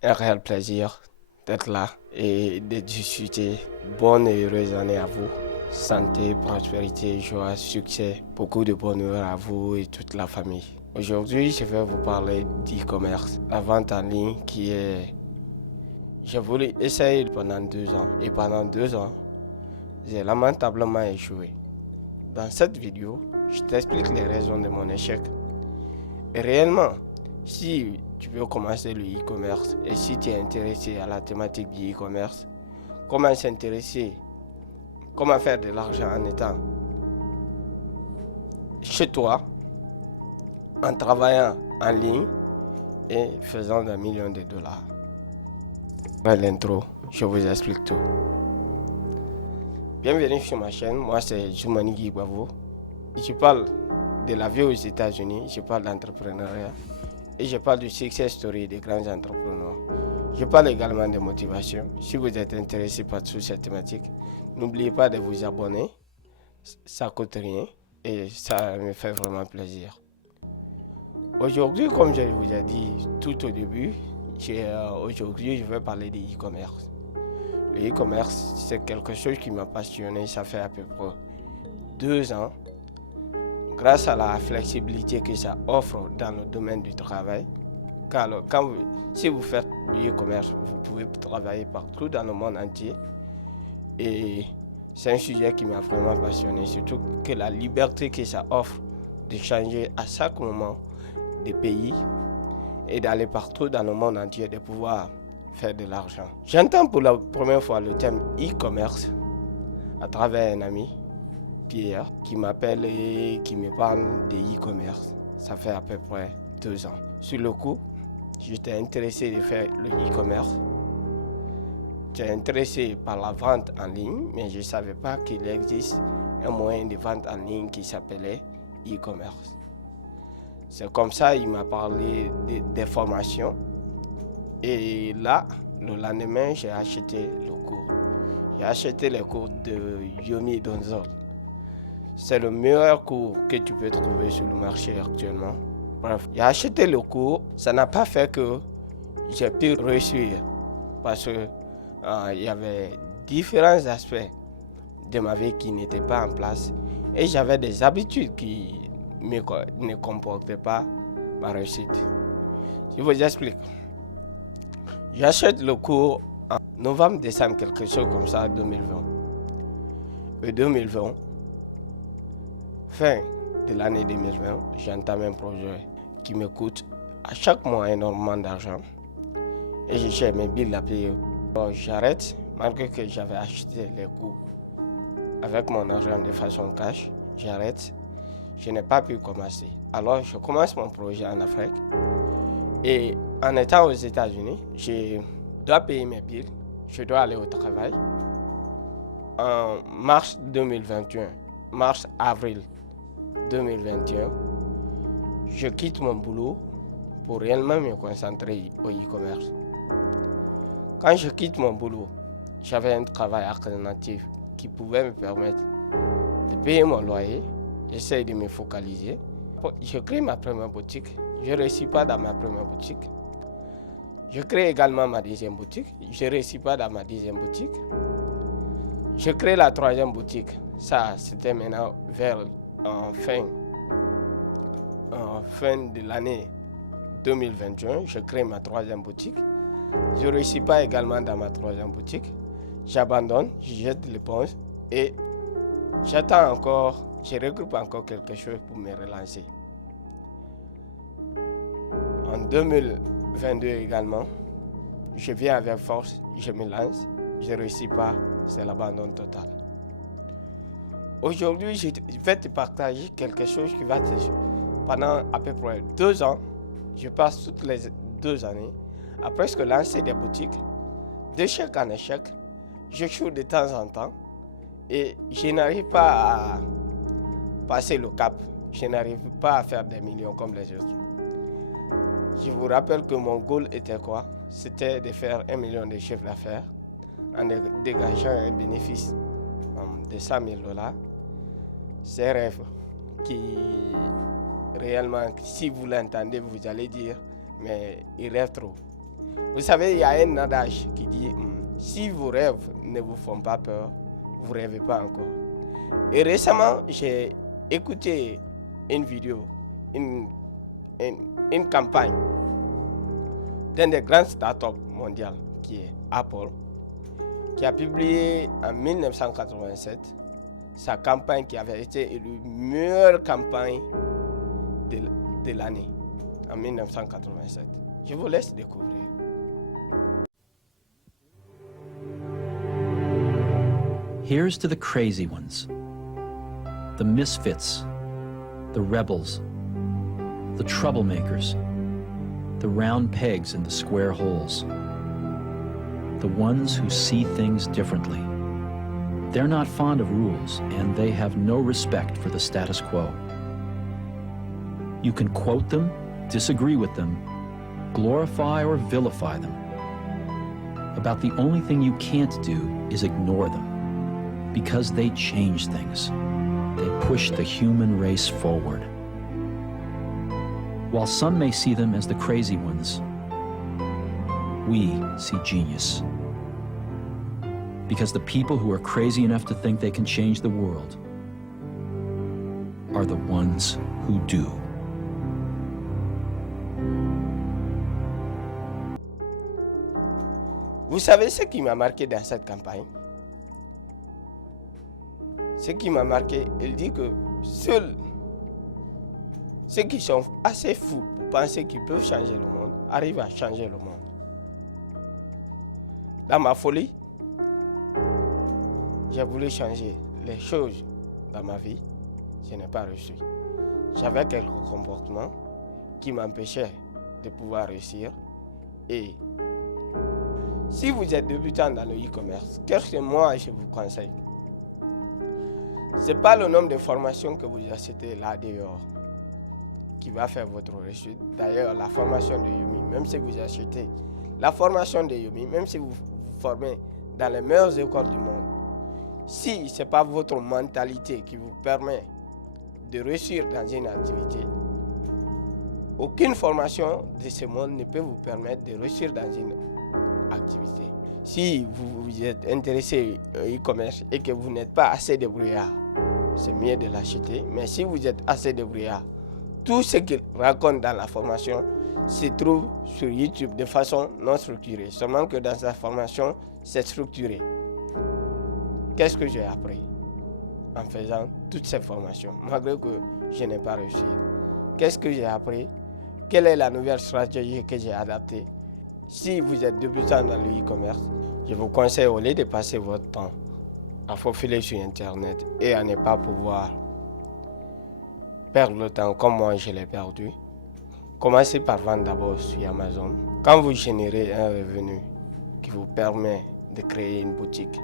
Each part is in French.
un réel plaisir d'être là et de discuter. Bonne et heureuse année à vous. Santé, prospérité, joie, succès, beaucoup de bonheur à vous et toute la famille. Aujourd'hui, je vais vous parler d'e-commerce, la vente en ligne qui est... J'ai voulu essayer pendant 2 ans et pendant 2 ans, j'ai lamentablement échoué. Dans cette vidéo, je t'explique les raisons de mon échec. Et réellement, si tu veux commencer le e-commerce et si tu es intéressé à la thématique du e-commerce, comment s'intéresser, comment faire de l'argent en étant chez toi, en travaillant en ligne et faisant des millions de dollars. Après l'intro, je vous explique tout. Bienvenue sur ma chaîne, moi c'est Zoumani Guibavo. Je parle de la vie aux États-Unis, je parle d'entrepreneuriat et je parle du success story des grands entrepreneurs. Je parle également de motivation. Si vous êtes intéressé par toute cette thématique, n'oubliez pas de vous abonner, ça ne coûte rien et ça me fait vraiment plaisir. Aujourd'hui, comme je vous ai dit tout au début, aujourd'hui je vais parler de e-commerce. Le e-commerce, c'est quelque chose qui m'a passionné, ça fait à peu près 2 ans. Grâce à la flexibilité que ça offre dans le domaine du travail, car si vous faites du e-commerce, vous pouvez travailler partout dans le monde entier. Et c'est un sujet qui m'a vraiment passionné, surtout que la liberté que ça offre de changer à chaque moment de pays et d'aller partout dans le monde entier, de pouvoir faire de l'argent. J'entends pour la première fois le terme e-commerce à travers un ami, Pierre, qui m'appelle et qui me parle de e-commerce. Ça fait à peu près 2 ans. Sur le coup, j'étais intéressé de faire le e-commerce. J'étais intéressé par la vente en ligne, mais je ne savais pas qu'il existe un moyen de vente en ligne qui s'appelait e-commerce. C'est comme ça qu'il m'a parlé des formations. Et là, le lendemain, j'ai acheté le cours. J'ai acheté le cours de Yomi Donzol. C'est le meilleur cours que tu peux trouver sur le marché actuellement. Bref, j'ai acheté le cours. Ça n'a pas fait que j'ai pu réussir parce que il y avait différents aspects de ma vie qui n'étaient pas en place et j'avais des habitudes qui ne comportaient pas ma réussite. Je vous explique. J'achète le cours en novembre, décembre, quelque chose comme ça, 2020. Et 2020, fin de l'année 2020, j'entame un projet qui me coûte à chaque mois énormément d'argent. Et j'ai mes billes à payer. Alors, j'arrête, malgré que j'avais acheté les cours avec mon argent de façon cash. J'arrête. Je n'ai pas pu commencer. Alors, je commence mon projet en Afrique. Et en étant aux États-Unis, je dois payer mes billes. Je dois aller au travail. En mars 2021, mars-avril 2021, je quitte mon boulot pour réellement me concentrer au e-commerce. Quand je quitte mon boulot, j'avais un travail alternatif qui pouvait me permettre de payer mon loyer. J'essaie de me focaliser. Je crée ma première boutique. Je ne réussis pas dans ma première boutique. Je crée également ma deuxième boutique. Je ne réussis pas dans ma deuxième boutique. Je crée la troisième boutique. Ça, c'était maintenant vers fin de l'année 2021. Je crée ma troisième boutique. Je ne réussis pas également dans ma troisième boutique. J'abandonne, je jette l'éponge et j'attends encore, je regroupe encore quelque chose pour me relancer. En 2022 également, je viens avec force, je me lance, je ne réussis pas, c'est l'abandon total. Aujourd'hui, je vais te partager quelque chose qui va te... Pendant à peu près 2 ans, je passe toutes les 2 années à presque lancer des boutiques, d'échec en échec. J'échoue de temps en temps et je n'arrive pas à passer le cap. Je n'arrive pas à faire des millions comme les autres. Je vous rappelle que mon goal était quoi? C'était de faire 1 million de chiffre d'affaires en dégageant un bénéfice de 100 000 $. C'est un rêve qui réellement, si vous l'entendez, vous allez dire, mais il rêve trop. Vous savez, il y a un adage qui dit si vos rêves ne vous font pas peur, vous ne rêvez pas encore. Et récemment, j'ai écouté une vidéo, une campagne d'un des grands startups mondiaux qui est Apple, qui a publié en 1987 sa campagne qui avait été élue meilleure campagne de l'année en 1987. Je vous laisse découvrir. Here's to the crazy ones, the misfits, the rebels, the troublemakers, the round pegs in the square holes, the ones who see things differently. They're not fond of rules, and they have no respect for the status quo. You can quote them, disagree with them, glorify or vilify them. About the only thing you can't do is ignore them, because they change things. They push the human race forward. While some may see them as the crazy ones, we see genius. Because the people who are crazy enough to think they can change the world are the ones who do. Vous savez ce qui m'a marqué dans cette campagne? Ce qui m'a marqué, il dit que seuls ceux qui sont assez fous pour penser qu'ils peuvent changer le monde arrivent à changer le monde. Dans ma folie, j'ai voulu changer les choses dans ma vie. Je n'ai pas réussi. J'avais quelques comportements qui m'empêchaient de pouvoir réussir. Et si vous êtes débutant dans le e-commerce, qu'est-ce que moi je vous conseille? Ce n'est pas le nombre de formations que vous achetez là dehors qui va faire votre réussite. D'ailleurs, la formation de Yomi, même si vous achetez la formation de Yomi, même si vous vous formez dans les meilleures écoles du monde, si ce n'est pas votre mentalité qui vous permet de réussir dans une activité, aucune formation de ce monde ne peut vous permettre de réussir dans une activité. Si vous êtes intéressé au e-commerce et que vous n'êtes pas assez débrouillard, c'est mieux de l'acheter. Mais si vous êtes assez débrouillard, tout ce qu'il raconte dans la formation se trouve sur YouTube de façon non structurée. Seulement que dans sa formation, c'est structuré. Qu'est-ce que j'ai appris en faisant toutes ces formations, malgré que je n'ai pas réussi? Qu'est-ce que j'ai appris? Quelle est la nouvelle stratégie que j'ai adaptée? Si vous êtes débutant dans le e-commerce, je vous conseille, au lieu de passer votre temps à faufiler sur Internet et à ne pas pouvoir perdre le temps comme moi je l'ai perdu, commencez par vendre d'abord sur Amazon. Quand vous générez un revenu qui vous permet de créer une boutique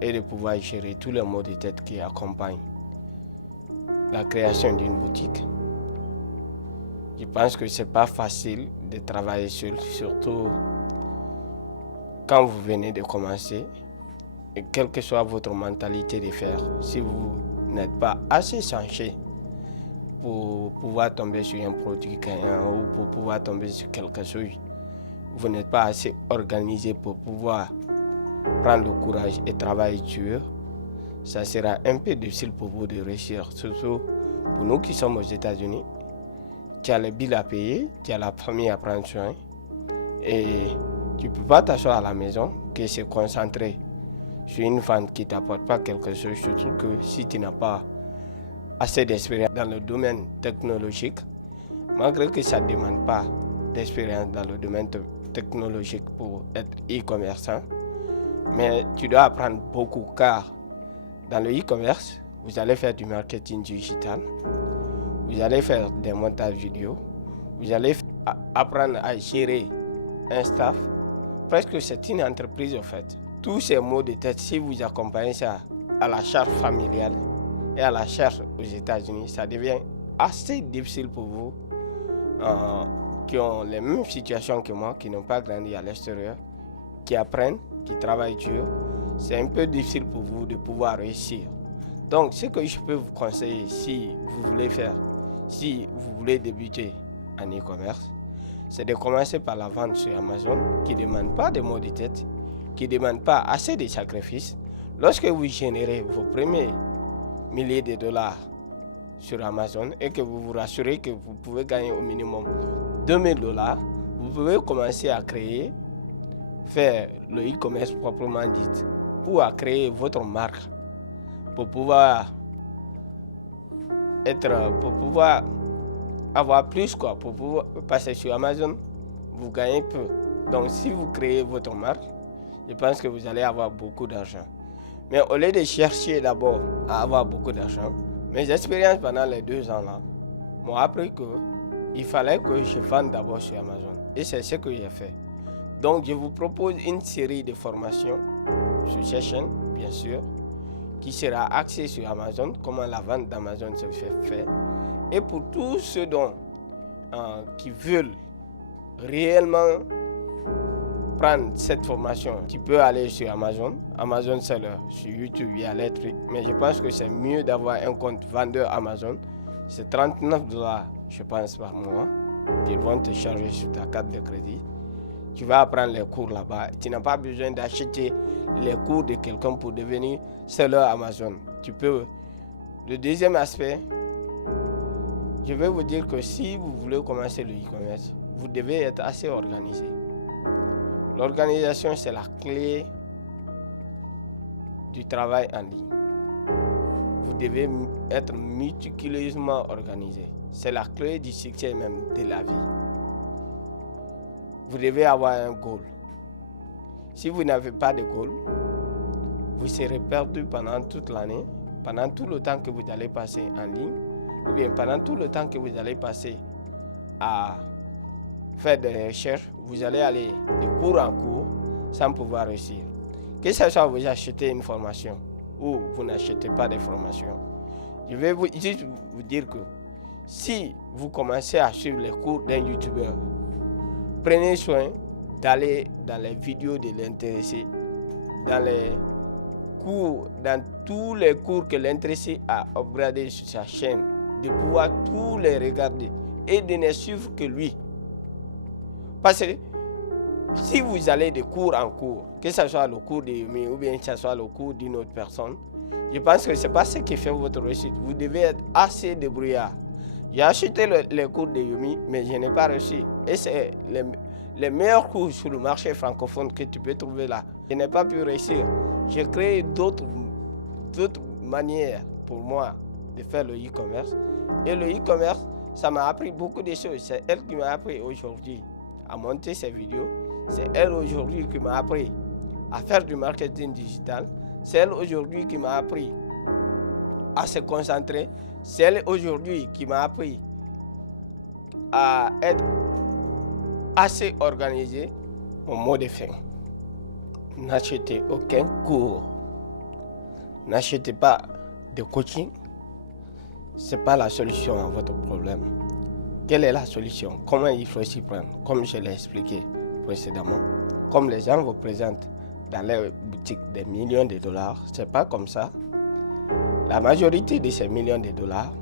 et de pouvoir gérer tous les maux de tête qui accompagnent la création d'une boutique, je pense que ce n'est pas facile de travailler surtout quand vous venez de commencer. Et quelle que soit votre mentalité de faire, si vous n'êtes pas assez sensé pour pouvoir tomber sur un produit ou pour pouvoir tomber sur quelque chose, vous n'êtes pas assez organisé pour pouvoir prendre le courage et travailler dur, ça sera un peu difficile pour vous de réussir. Surtout pour nous qui sommes aux États-Unis, tu as les billes à payer, tu as la famille à prendre soin et tu ne peux pas t'asseoir à la maison que se concentrer sur une vente qui ne t'apporte pas quelque chose, surtout que si tu n'as pas assez d'expérience dans le domaine technologique, malgré que ça ne demande pas d'expérience dans le domaine technologique pour être e-commerçant, mais tu dois apprendre beaucoup car dans le e-commerce, vous allez faire du marketing digital, vous allez faire des montages vidéo, vous allez apprendre à gérer un staff. Presque c'est une entreprise en fait. Tous ces maux de tête, si vous accompagnez ça à la charge familiale et à la charge aux États-Unis, ça devient assez difficile pour vous qui ont les mêmes situations que moi, qui n'ont pas grandi à l'extérieur, qui apprennent, qui travaillent dur. C'est un peu difficile pour vous de pouvoir réussir. Donc, ce que je peux vous conseiller si vous voulez débuter en e-commerce, c'est de commencer par la vente sur Amazon qui ne demande pas de maux de tête, qui ne demande pas assez de sacrifices. Lorsque vous générez vos premiers milliers de dollars sur Amazon et que vous vous rassurez que vous pouvez gagner au minimum 2000 $, vous pouvez commencer à créer, faire le e-commerce proprement dit, ou à créer votre marque pour pouvoir avoir plus quoi, pour pouvoir passer sur Amazon, vous gagnez peu. Donc si vous créez votre marque, je pense que vous allez avoir beaucoup d'argent. Mais au lieu de chercher d'abord à avoir beaucoup d'argent, mes expériences pendant les 2 ans là m'ont appris qu'il fallait que je vende d'abord sur Amazon. Et c'est ce que j'ai fait. Donc je vous propose une série de formations sur cette chaîne, bien sûr, qui sera axée sur Amazon, comment la vente d'Amazon se fait. Et pour tous ceux qui veulent réellement prendre cette formation, tu peux aller sur Amazon. Amazon Seller, sur YouTube, il y a les trucs. Mais je pense que c'est mieux d'avoir un compte vendeur Amazon. C'est 39 $, je pense, par mois, qu'ils vont te charger sur ta carte de crédit. Tu vas apprendre les cours là-bas. Tu n'as pas besoin d'acheter les cours de quelqu'un pour devenir seller Amazon. Tu peux. Le deuxième aspect, je vais vous dire que si vous voulez commencer le e-commerce, vous devez être assez organisé. L'organisation, c'est la clé du travail en ligne. Vous devez être méticuleusement organisé. C'est la clé du succès même de la vie. Vous devez avoir un goal. Si vous n'avez pas de goal, vous serez perdu pendant toute l'année, pendant tout le temps que vous allez passer en ligne, ou bien pendant tout le temps que vous allez passer à faire des recherches, vous allez aller de cours en cours sans pouvoir réussir. Que ce soit vous achetez une formation ou vous n'achetez pas de formation, je vais juste vous dire que si vous commencez à suivre les cours d'un youtubeur, prenez soin d'aller dans les vidéos de l'intéressé, dans tous les cours que l'intéressé a upgradé sur sa chaîne, de pouvoir tous les regarder et de ne suivre que lui. Parce que si vous allez de cours en cours, que ce soit le cours de Yumi ou bien que ce soit le cours d'une autre personne, je pense que ce n'est pas ce qui fait votre réussite. Vous devez être assez débrouillard. J'ai acheté les cours de Yumi, mais je n'ai pas réussi. Et c'est les meilleurs cours sur le marché francophone que tu peux trouver là. Je n'ai pas pu réussir. J'ai créé d'autres manières pour moi de faire le e-commerce. Et le e-commerce, ça m'a appris beaucoup de choses. C'est elle qui m'a appris aujourd'hui à monter ces vidéos. C'est elle aujourd'hui qui m'a appris à faire du marketing digital. C'est elle aujourd'hui qui m'a appris à se concentrer. C'est elle aujourd'hui qui m'a appris à être assez organisé. Mon mot de fin: n'achetez aucun cours. N'achetez pas de coaching. Ce n'est pas la solution à votre problème. Quelle est la solution? Comment il faut s'y prendre? Comme je l'ai expliqué précédemment, comme les gens vous présentent dans les boutiques des millions de dollars, ce n'est pas comme ça. La majorité de ces millions de dollars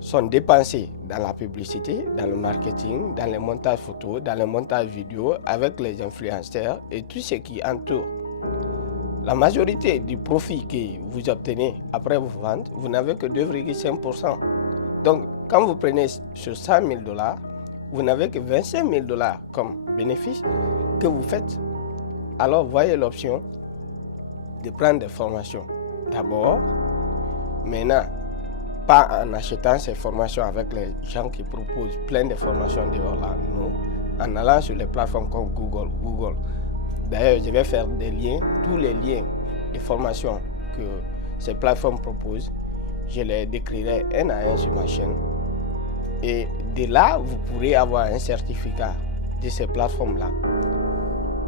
sont dépensés dans la publicité, dans le marketing, dans les montages photos, dans les montages vidéo, avec les influenceurs et tout ce qui entoure. La majorité du profit que vous obtenez après vos ventes, vous n'avez que 2,5%. Donc, quand vous prenez sur 100 000 $, vous n'avez que 25 000 $ comme bénéfice que vous faites. Alors, voyez l'option de prendre des formations. D'abord, maintenant, pas en achetant ces formations avec les gens qui proposent plein de formations dehors là, non. En allant sur les plateformes comme Google. D'ailleurs, je vais faire des liens, tous les liens de formations que ces plateformes proposent, je les décrirai un à un sur ma chaîne. Et de là, vous pourrez avoir un certificat de ces plateformes-là.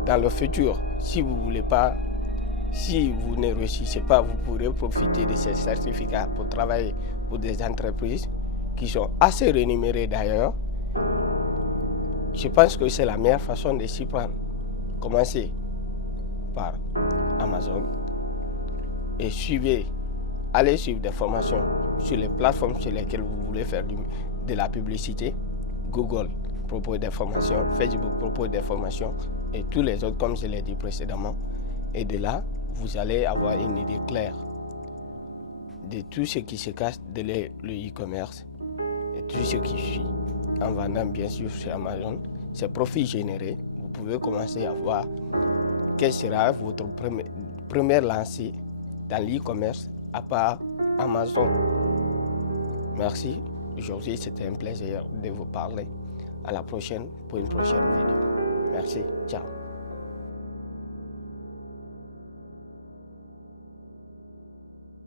Dans le futur, si vous ne réussissez pas, vous pourrez profiter de ces certificats pour travailler pour des entreprises qui sont assez rémunérées d'ailleurs. Je pense que c'est la meilleure façon de s'y prendre. Commencez par Amazon et allez suivre des formations sur les plateformes sur lesquelles vous voulez faire de la publicité. Google, propose des formations, Facebook propose des formations et tous les autres, comme je l'ai dit précédemment. Et de là, vous allez avoir une idée claire de tout ce qui se cache de le e-commerce et tout ce qui suit. En vendant bien sûr sur Amazon, ces profits générés, vous pouvez commencer à voir quelle sera votre première lancée dans l'e-commerce à part Amazon. Merci. Aujourd'hui, c'était un plaisir de vous parler. À la prochaine pour une prochaine vidéo. Merci. Ciao.